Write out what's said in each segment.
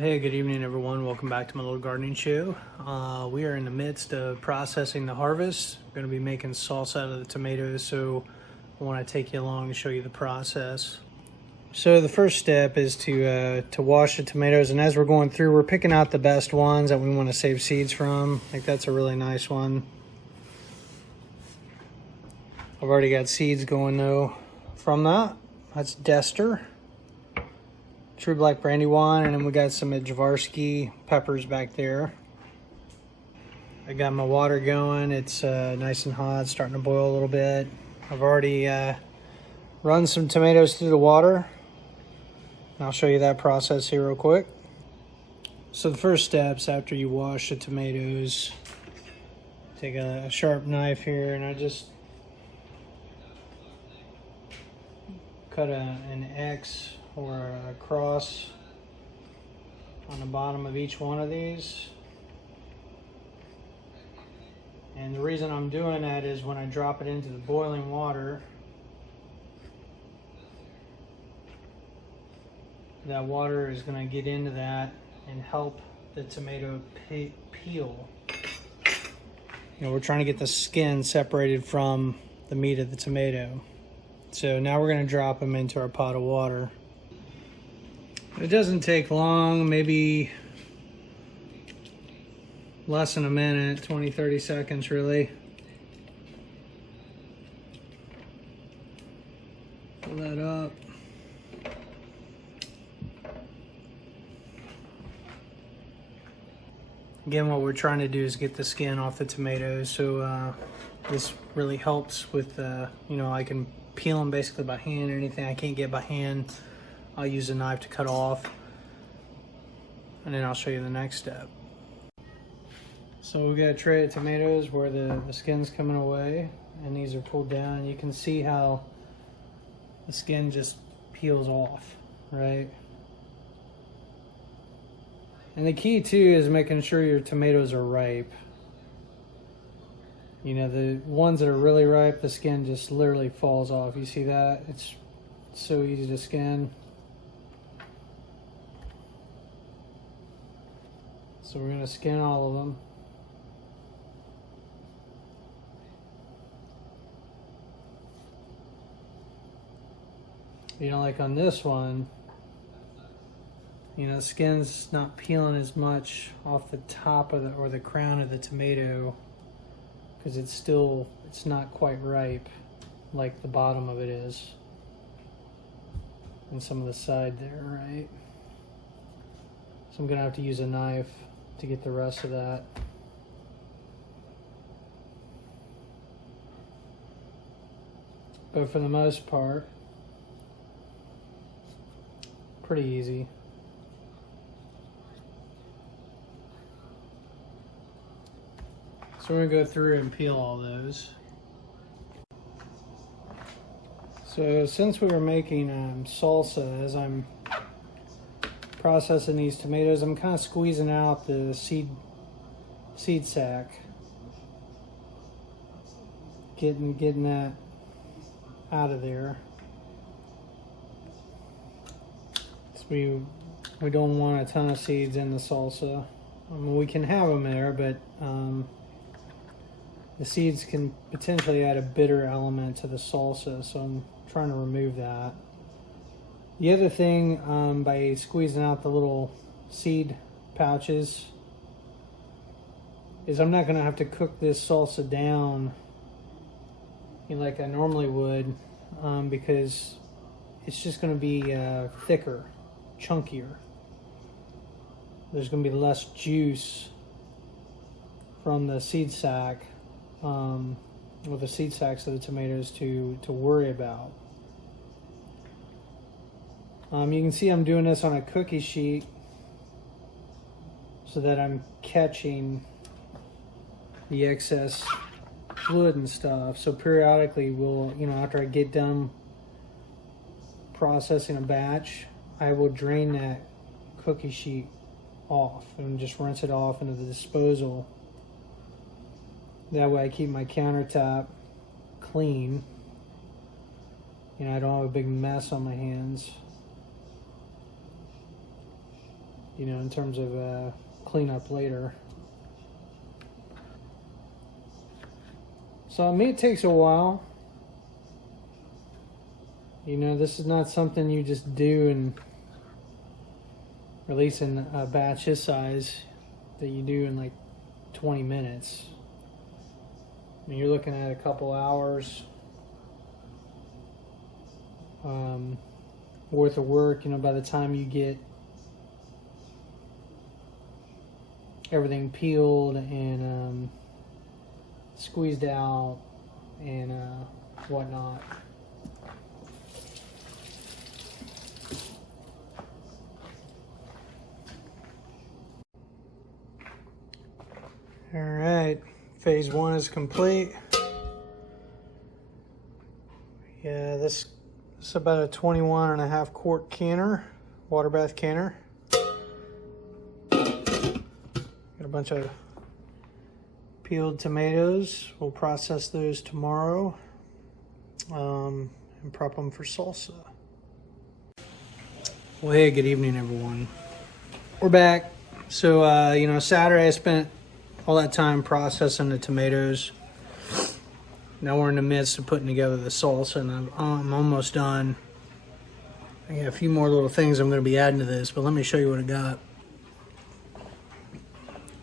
Well, hey, good evening, everyone. Welcome back to my little gardening show. We are in the midst of processing the harvest. We're going to be making salsa out of the tomatoes, so I want to take you along and show you the process. So the first step is to wash the tomatoes, and as we're going through, we're picking out the best ones that we want to save seeds from. Like that's a really nice one. I've already got seeds going though from that. That's Dester. True Black Brandywine, and then we got some Jaworski peppers back there. I got my water going. It's nice and hot, starting to boil a little bit. I've already run some tomatoes through the water. I'll show you that process here real quick. So the first steps after you wash the tomatoes, take a sharp knife here, and I just cut an X or a cross on the bottom of each one of these. And the reason I'm doing that is when I drop it into the boiling water, that water is going to get into that and help the tomato peel. You know, we're trying to get the skin separated from the meat of the tomato. So now we're going to drop them into our pot of water. It doesn't take long, maybe less than a minute, 20-30 seconds really. Fill that up. Again, what we're trying to do is get the skin off the tomatoes, so this really helps with, you know, I can peel them basically by hand. Anything I can't get by hand, I'll use a knife to cut off, and then I'll show you the next step. So we've got a tray of tomatoes where the skin's coming away, and these are pulled down. You can see how the skin just peels off, right? And the key too is making sure your tomatoes are ripe. You know, the ones that are really ripe, the skin just literally falls off. You see that? It's so easy to skin. So we're going to skin all of them. You know, like on this one, you know, the skin's not peeling as much off the top of or the crown of the tomato because it's not quite ripe like the bottom of it is. And some of the side there, right? So I'm gonna have to use a knife to get the rest of that. But for the most part, pretty easy. So we're gonna go through and peel all those. So since we were making salsa, as I'm processing these tomatoes, I'm kind of squeezing out the seed sac, getting that out of there. So we don't want a ton of seeds in the salsa. I mean, we can have them there, but the seeds can potentially add a bitter element to the salsa, so I'm trying to remove that. The other thing, by squeezing out the little seed pouches, is I'm not going to have to cook this salsa down, you know, like I normally would, because it's just going to be thicker, chunkier. There's going to be less juice from the seed sac, with the seed sacs of the tomatoes to worry about. You can see I'm doing this on a cookie sheet so that I'm catching the excess fluid and stuff. So periodically we'll, you know, after I get done processing a batch, I will drain that cookie sheet off and just rinse it off into the disposal. That way I keep my countertop clean. You know, I don't have a big mess on my hands. you know, in terms of cleanup later. So I mean, it takes a while. You know, this is not something you just do and release in a batch this size that you do in like 20 minutes. I mean, you're looking at a couple hours worth of work, you know, by the time you get everything peeled and squeezed out and whatnot. All right, phase 1 is complete. Yeah, this is about a 21.5 quart canner, water bath canner. Got a bunch of peeled tomatoes. We'll process those tomorrow and prep them for salsa. Well, hey, good evening, everyone. We're back. So, you know, Saturday I spent all that time processing the tomatoes. Now we're in the midst of putting together the salsa, and I'm almost done. I got a few more little things I'm going to be adding to this, but let me show you what I got.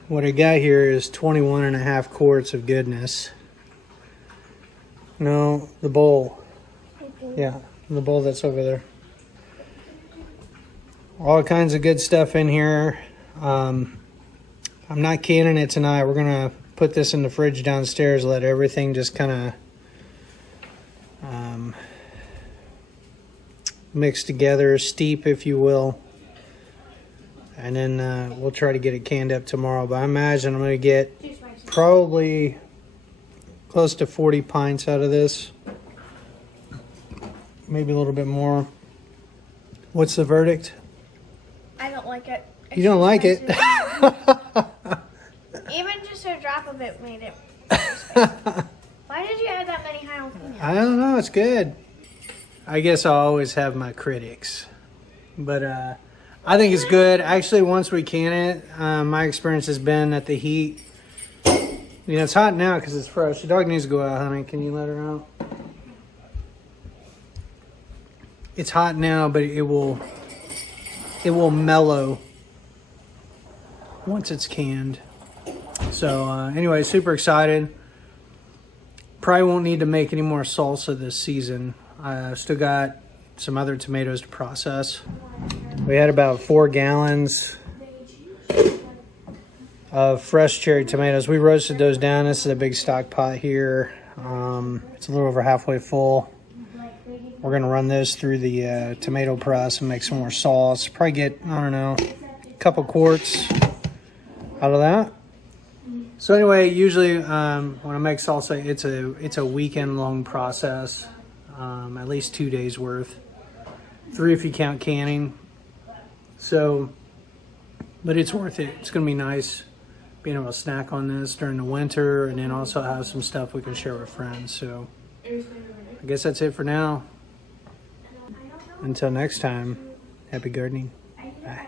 What I got here is 21.5 quarts of goodness. No, the bowl. Yeah, the bowl that's over there. All kinds of good stuff in here. I'm not canning it tonight. We're going to put this in the fridge downstairs, let everything just kind of mix together, steep, if you will. And then we'll try to get it canned up tomorrow. But I imagine I'm going to get probably close to 40 pints out of this. Maybe a little bit more. What's the verdict? I don't like it. You don't like it? Even just a drop of it made it. Why did you add that many jalapenos? I don't know. It's good. I guess I'll always have my critics. But I think it's good. Actually, once we can it, my experience has been that the heat, you know, it's hot now because it's fresh. The dog needs to go out, honey. Can you let her out? It's hot now, but it will mellow once it's canned. So anyway, super excited. Probably won't need to make any more salsa this season. I still got some other tomatoes to process. We had about 4 gallons of fresh cherry tomatoes. We roasted those down. This is a big stock pot here. It's a little over halfway full. We're gonna run those through the tomato press and make some more sauce. Probably get, I don't know, a couple quarts out of that. So anyway, usually when I make salsa, it's a weekend long process, at least 2 days worth, 3 if you count canning. So, but it's worth it. It's gonna be nice being able to snack on this during the winter, and then also have some stuff we can share with friends. So I guess that's it for now. Until next time, happy gardening. Bye.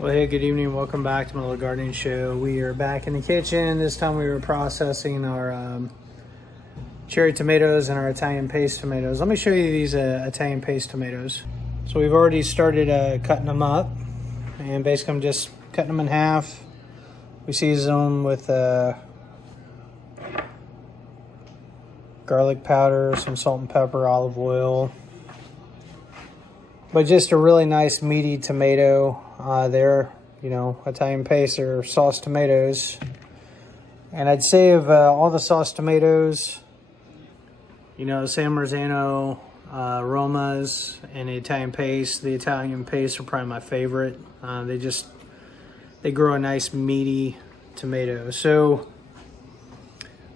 Well, hey, good evening. Welcome back to my little gardening show. We are back in the kitchen. This time we were processing our cherry tomatoes and our Italian paste tomatoes. Let me show you these Italian paste tomatoes. So we've already started cutting them up, and basically I'm just cutting them in half. We season them with garlic powder, some salt and pepper, olive oil. But just a really nice meaty tomato there, you know, Italian paste or sauce tomatoes. And I'd say of all the sauce tomatoes, you know, San Marzano, Romas, and the Italian paste are probably my favorite. They grow a nice meaty tomato. So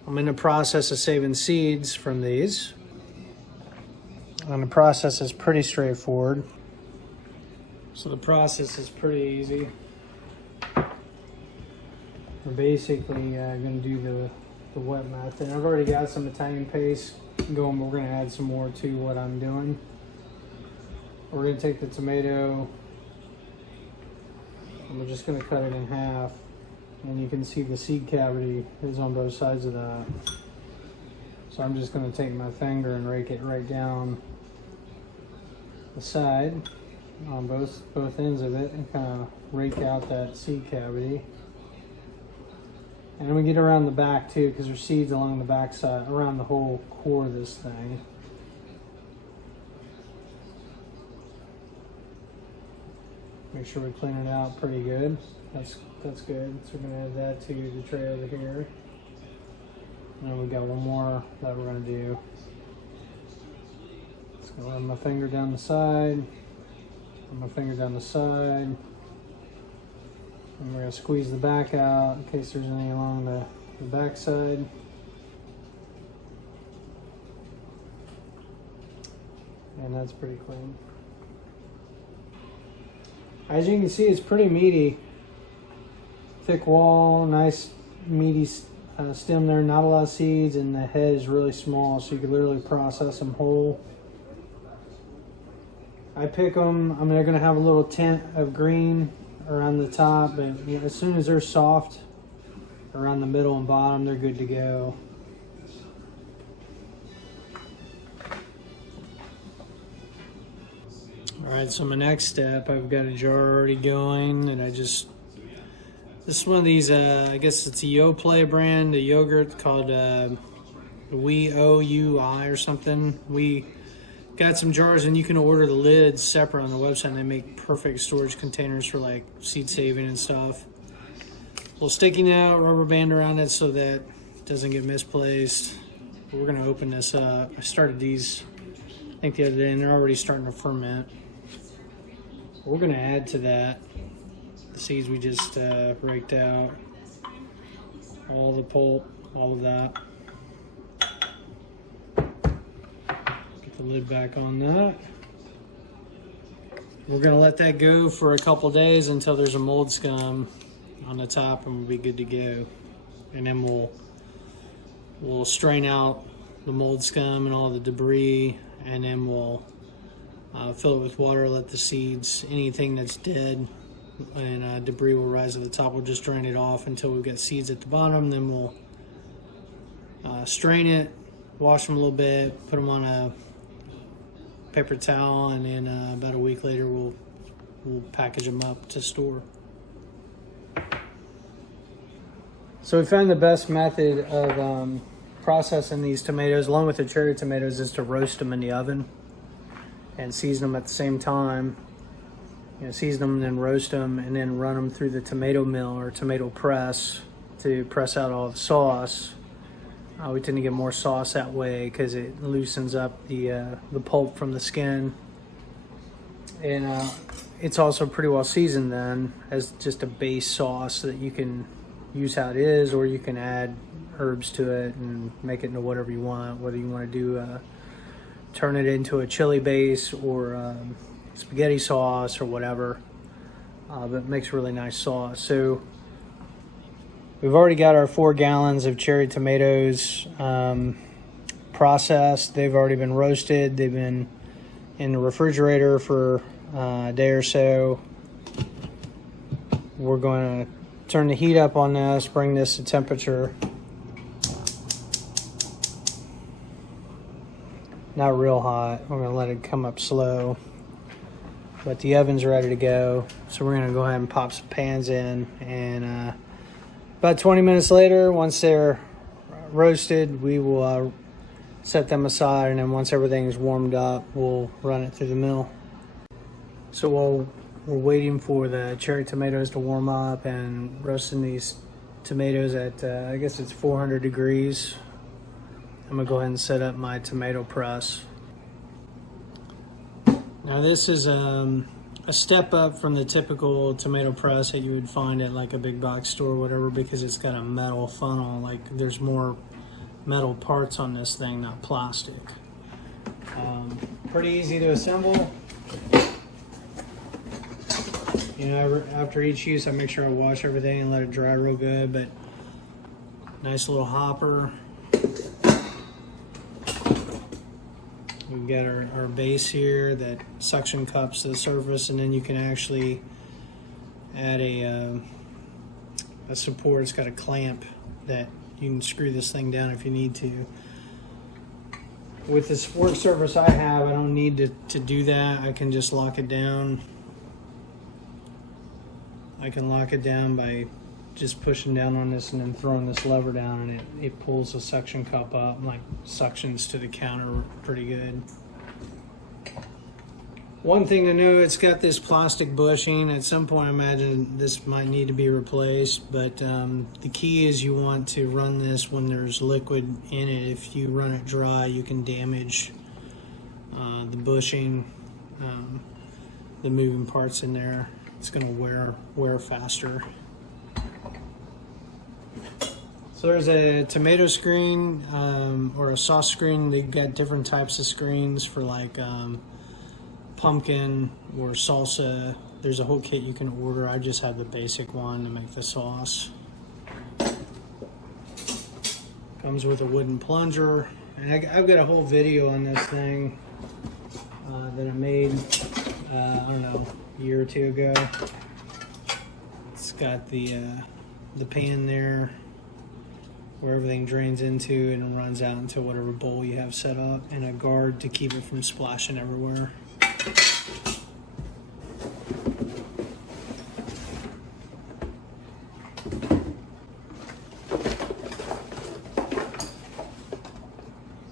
I'm in the process of saving seeds from these. And the process is pretty straightforward. So the process is pretty easy. We're basically going to do the wet method. I've already got some Italian paste going, but we're going to add some more to what I'm doing. We're going to take the tomato, And we're just going to cut it in half. And you can see the seed cavity is on both sides of that. So I'm just going to take my finger and rake it right down the side on both ends of it and kind of rake out that seed cavity. And then we get around the back too, because there's seeds along the back side, around the whole core of this thing. Make sure we clean it out pretty good. That's good. So we're gonna add that to the tray over here. And then we got one more that we're gonna do. Just gonna run my finger down the side. Run my finger down the side. And we're gonna squeeze the back out in case there's any along the back side. And that's pretty clean. As you can see, it's pretty meaty. Thick wall, nice meaty stem there, not a lot of seeds, and the head is really small, so you could literally process them whole. I pick them, they're gonna have a little tint of green around the top, but you know, as soon as they're soft around the middle and bottom, they're good to go. Alright, so my next step, I've got a jar already going, and this is one of these, I guess it's a Yoplait brand, a yogurt called WeOUI or something. We got some jars, and you can order the lids separate on the website, and they make perfect storage containers for like seed saving and stuff. A little sticky note, rubber band around it so that it doesn't get misplaced. But we're gonna open this up. I started these, I think the other day, and they're already starting to ferment. We're gonna add to that the seeds we just raked out, all the pulp, all of that. Get the lid back on that. We're gonna let that go for a couple days until there's a mold scum on the top, and we'll be good to go. And then we'll strain out the mold scum and all the debris, and then we'll fill it with water, let the seeds, anything that's dead and debris will rise to the top. We'll just drain it off until we've got seeds at the bottom. Then we'll strain it, wash them a little bit, put them on a paper towel, and then about a week later we'll package them up to store. So we found the best method of processing these tomatoes, along with the cherry tomatoes, is to roast them in the oven and season them at the same time. You know, season them and then roast them, and then run them through the tomato mill or tomato press to press out all the sauce. We tend to get more sauce that way because it loosens up the pulp from the skin, and it's also pretty well seasoned then as just a base sauce that you can use how it is, or you can add herbs to it and make it into whatever you want. Whether you want to do turn it into a chili base or spaghetti sauce or whatever, but it makes a really nice sauce. So we've already got our 4 gallons of cherry tomatoes processed. They've already been roasted. They've been in the refrigerator for a day or so. We're going to turn the heat up on this, bring this to temperature. Not real hot. We're going to let it come up slow. But the oven's ready to go. So we're going to go ahead and pop some pans in. And about 20 minutes later, once they're roasted, we will set them aside. And then once everything's warmed up, we'll run it through the mill. So while we're waiting for the cherry tomatoes to warm up and roasting these tomatoes at, I guess it's 400 degrees, I'm gonna go ahead and set up my tomato press. Now this is a step up from the typical tomato press that you would find at like a big box store or whatever, because it's got a metal funnel. Like there's more metal parts on this thing, not plastic. Pretty easy to assemble. You know, after each use I make sure I wash everything and let it dry real good, but nice little hopper. We've got our base here that suction cups to the surface, and then you can actually add a support. It's got a clamp that you can screw this thing down if you need to. With this work surface I have, I don't need to do that. I can just lock it down. I can lock it down by just pushing down on this and then throwing this lever down, and it pulls the suction cup up, like suctions to the counter pretty good. One thing to know, it's got this plastic bushing. At some point I imagine this might need to be replaced, but the key is you want to run this when there's liquid in it. If you run it dry, you can damage the bushing, the moving parts in there. It's going to wear faster. So there's a tomato screen or a sauce screen. They've got different types of screens for like pumpkin or salsa. There's a whole kit you can order. I just have the basic one to make the sauce. Comes with a wooden plunger, and I've got a whole video on this thing that I made I don't know, a year or two ago. It's got the pan there where everything drains into and runs out into whatever bowl you have set up, and a guard to keep it from splashing everywhere.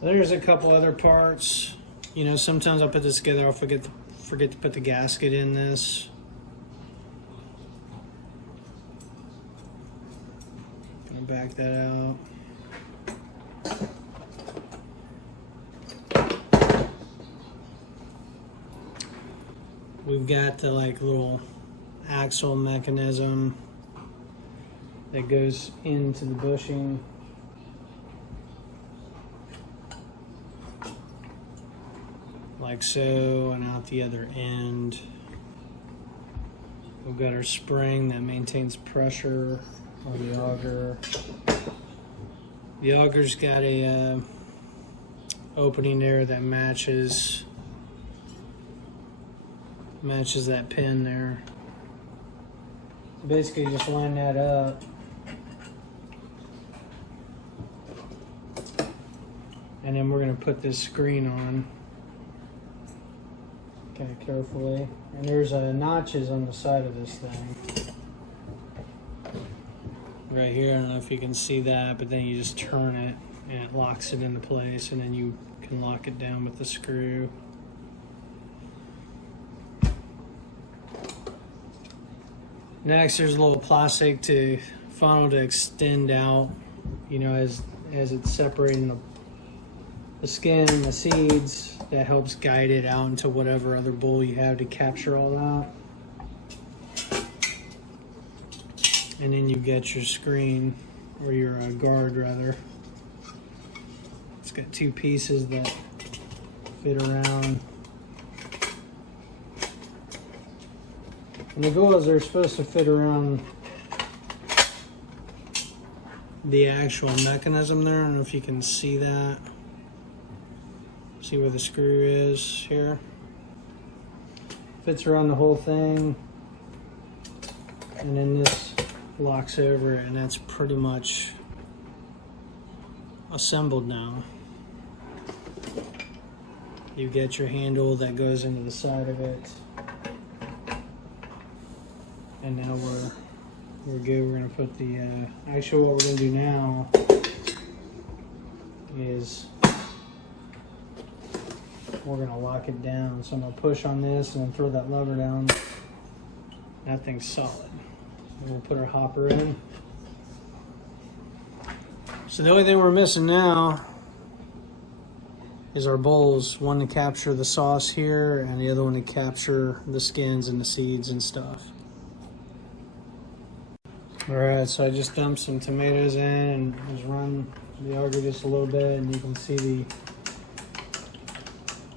There's a couple other parts. You know, sometimes I'll put this together, I'll forget to put the gasket in this. Gonna back that out. We've got the like little axle mechanism that goes into the bushing. Like so, and out the other end. We've got our spring that maintains pressure on the auger. The auger's got a opening there that matches that pin there. So basically, just line that up, and then we're going to put this screen on. Kind of carefully, and there's notches on the side of this thing right here. I don't know if you can see that, but then you just turn it and it locks it into place, and then you can lock it down with the screw. Next, there's a little plastic funnel to extend out, you know, as it's separating the skin and the seeds. That helps guide it out into whatever other bowl you have to capture all that. And then you get your screen, or your guard rather. It's got two pieces that fit around. And the goal is they're supposed to fit around the actual mechanism there. I don't know if you can see that. See where the screw is here? Fits around the whole thing. And then this locks over it, and that's pretty much assembled now. You get your handle that goes into the side of it. And now we're good. We're gonna put the, actually what we're gonna do now is we're gonna lock it down. So I'm gonna push on this and then throw that lever down. That thing's solid. And we'll put our hopper in. So the only thing we're missing now is our bowls. One to capture the sauce here, and the other one to capture the skins and the seeds and stuff. Alright, so I just dumped some tomatoes in and just run the auger just a little bit, and you can see the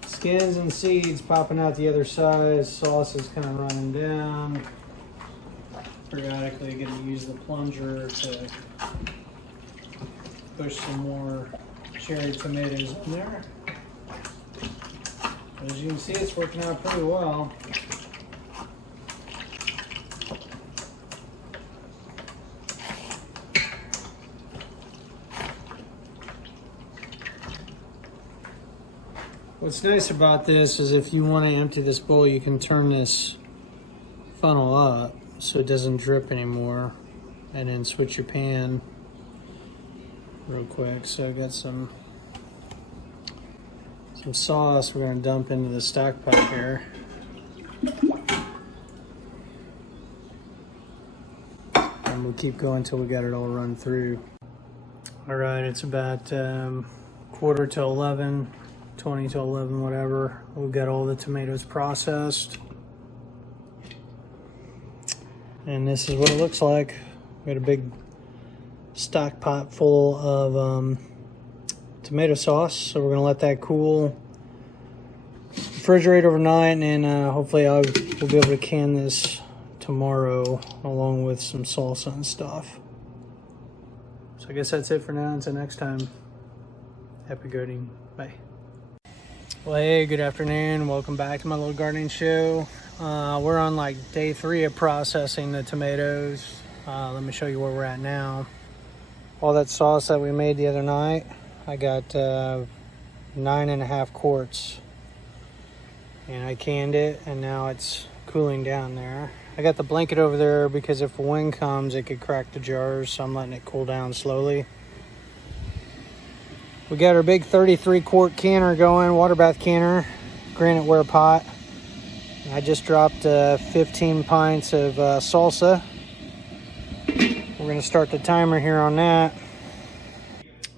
skins and seeds popping out the other side. Sauce is kind of running down. Periodically going to use the plunger to push some more cherry tomatoes in there. As you can see, it's working out pretty well. What's nice about this is if you want to empty this bowl, you can turn this funnel up so it doesn't drip anymore, and then switch your pan real quick. So I got some sauce we're going to dump into the stock pot here. And we'll keep going until we got it all run through. All right, it's about quarter to 11, 20 to 11, whatever. We've got all the tomatoes processed. And this is what it looks like. We got a big stock pot full of tomato sauce. So we're gonna let that cool, refrigerate overnight, and then hopefully we'll be able to can this tomorrow along with some salsa and stuff. So I guess that's it for now. Until next time, happy gardening. Bye. Well, hey, good afternoon. Welcome back to my little gardening show. We're on like day 3 of processing the tomatoes. Let me show you where we're at now. All that sauce that we made the other night, I got 9.5 quarts, and I canned it, and now it's cooling down there. I got the blanket over there because if the wind comes, it could crack the jars, so I'm letting it cool down slowly. We got our big 33 quart canner going, water bath canner, granite ware pot. I just dropped 15 pints of salsa. We're gonna start the timer here on that.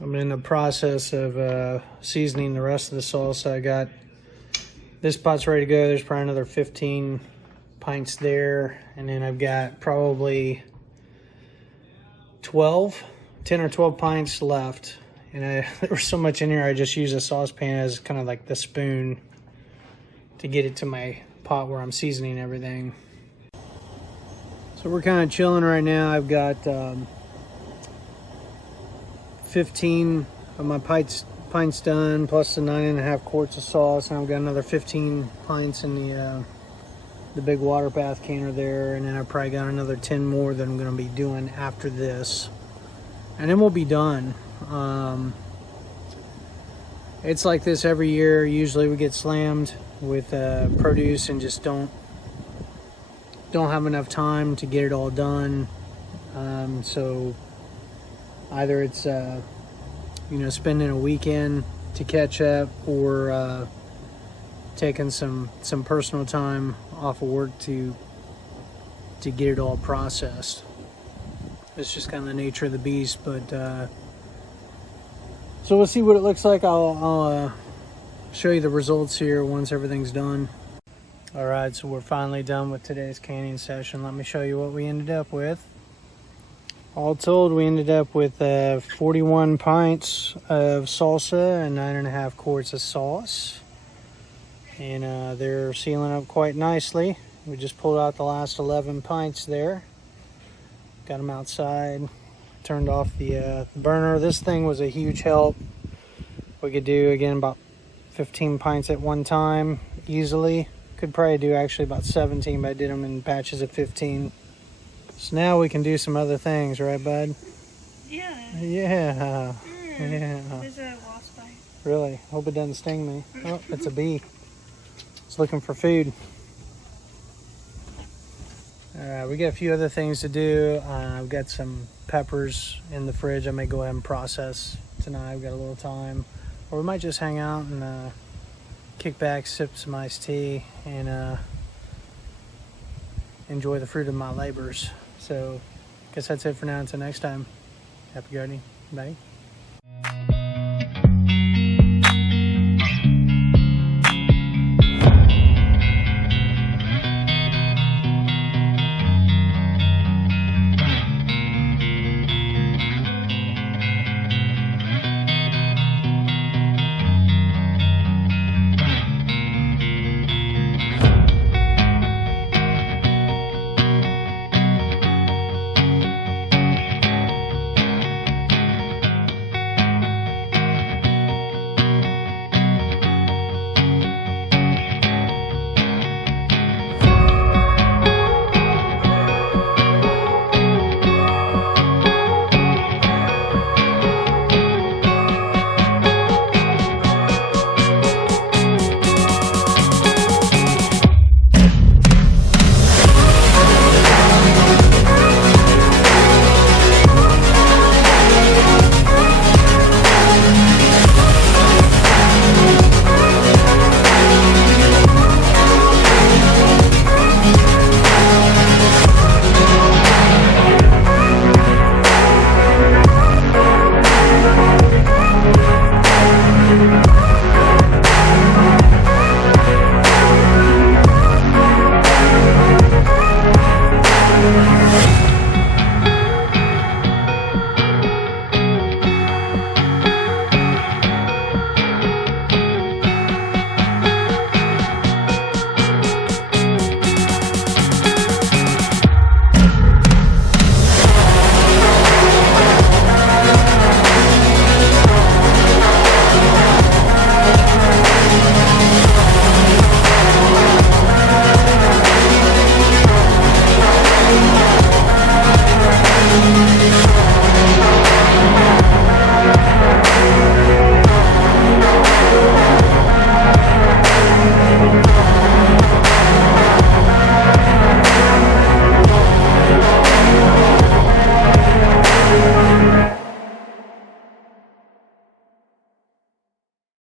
I'm in the process of seasoning the rest of the salsa. I got this pot's ready to go. There's probably another 15 pints there, and then I've got probably 10 or 12 pints left. And there was so much in here, I just use a saucepan as kind of like the spoon to get it to my pot where I'm seasoning everything. So we're kind of chilling right now. I've got 15 of my pints done, plus the 9.5 quarts of sauce, and I've got another 15 pints in the big water bath canner there, and then I probably got another 10 more that I'm going to be doing after this, and then we'll be done. It's like this every year. Usually we get slammed with produce and just don't have enough time to get it all done. So either it's spending a weekend to catch up, or taking some personal time off of work to get it all processed. It's just kind of the nature of the beast, but so we'll see what it looks like. I'll show you the results here once everything's done. All right, so we're finally done with today's canning session. Let me show you what we ended up with. All told, we ended up with 41 pints of salsa and 9.5 quarts of sauce. And they're sealing up quite nicely. We just pulled out the last 11 pints there. Got them outside. Turned off the burner. This thing was a huge help. We could do, again, about 15 pints at one time easily. Could probably do actually about 17, but I did them in batches of 15. So now we can do some other things, right, bud? Yeah. Yeah. Yeah. There's a wasp bite. Really? Hope it doesn't sting me. Oh, it's a bee. It's looking for food. All right, we got a few other things to do. I've got some peppers in the fridge I may go ahead and process tonight. I've got a little time. Or we might just hang out and kick back, sip some iced tea, and enjoy the fruit of my labors. So I guess that's it for now. Until next time, happy gardening. Bye.